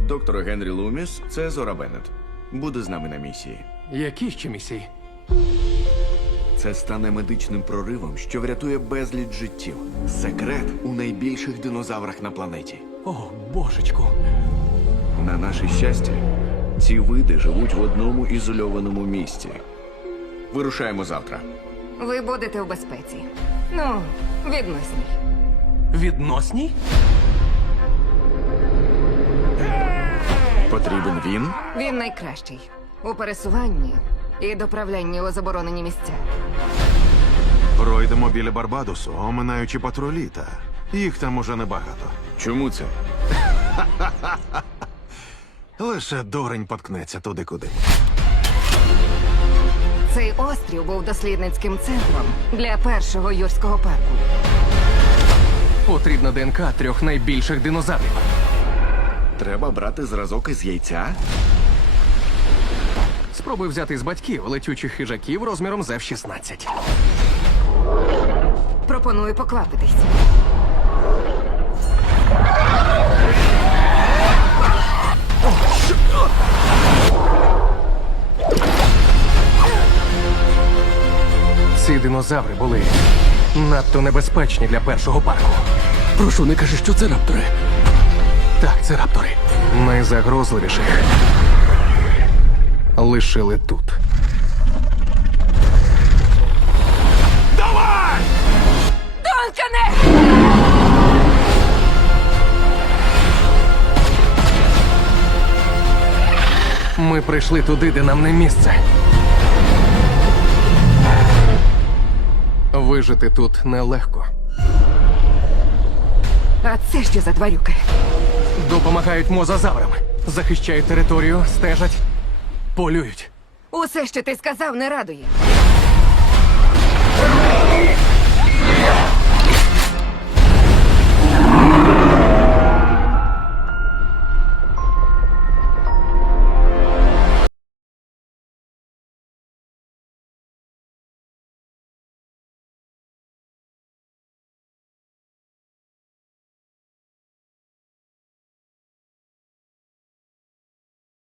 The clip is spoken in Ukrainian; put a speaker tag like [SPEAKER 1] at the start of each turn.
[SPEAKER 1] Доктор Генрі Луміс – це Зора Беннет. Буде з нами на місії.
[SPEAKER 2] Які ще місії?
[SPEAKER 1] Це стане медичним проривом, що врятує безліч життів. Секрет у найбільших динозаврах на планеті.
[SPEAKER 2] О, божечку.
[SPEAKER 1] На наше щастя, ці види живуть в одному ізольованому місці. Вирушаємо завтра.
[SPEAKER 3] Ви будете в безпеці. Ну, відносній.
[SPEAKER 2] Відносній?
[SPEAKER 1] Потрібен він?
[SPEAKER 3] Він найкращий у пересуванні і доправлянні у заборонені місця.
[SPEAKER 4] Пройдемо біля Барбадосу, оминаючи патрулі, та їх там уже небагато.
[SPEAKER 1] Чому це?
[SPEAKER 4] Лише дурень поткнеться туди, куди.
[SPEAKER 3] Цей острів був дослідницьким центром для першого юрського парку.
[SPEAKER 2] Потрібна ДНК 3 найбільших динозаврів.
[SPEAKER 1] Треба брати зразок із яйця?
[SPEAKER 2] Спробуй взяти з батьків летючих хижаків розміром з F-16.
[SPEAKER 3] Пропоную поквапитись.
[SPEAKER 2] Ці динозаври були надто небезпечні для першого парку.
[SPEAKER 5] Прошу, не кажи, що це раптори.
[SPEAKER 2] Так, це раптори. Найзагрозливіших лишили тут.
[SPEAKER 3] Донкане!
[SPEAKER 2] Ми прийшли туди, де нам не місце. Вижити тут нелегко.
[SPEAKER 3] А це що за тварюки?
[SPEAKER 2] Допомагають мозазаврам. Захищають територію, стежать, полюють.
[SPEAKER 3] Усе, що ти сказав, не радує.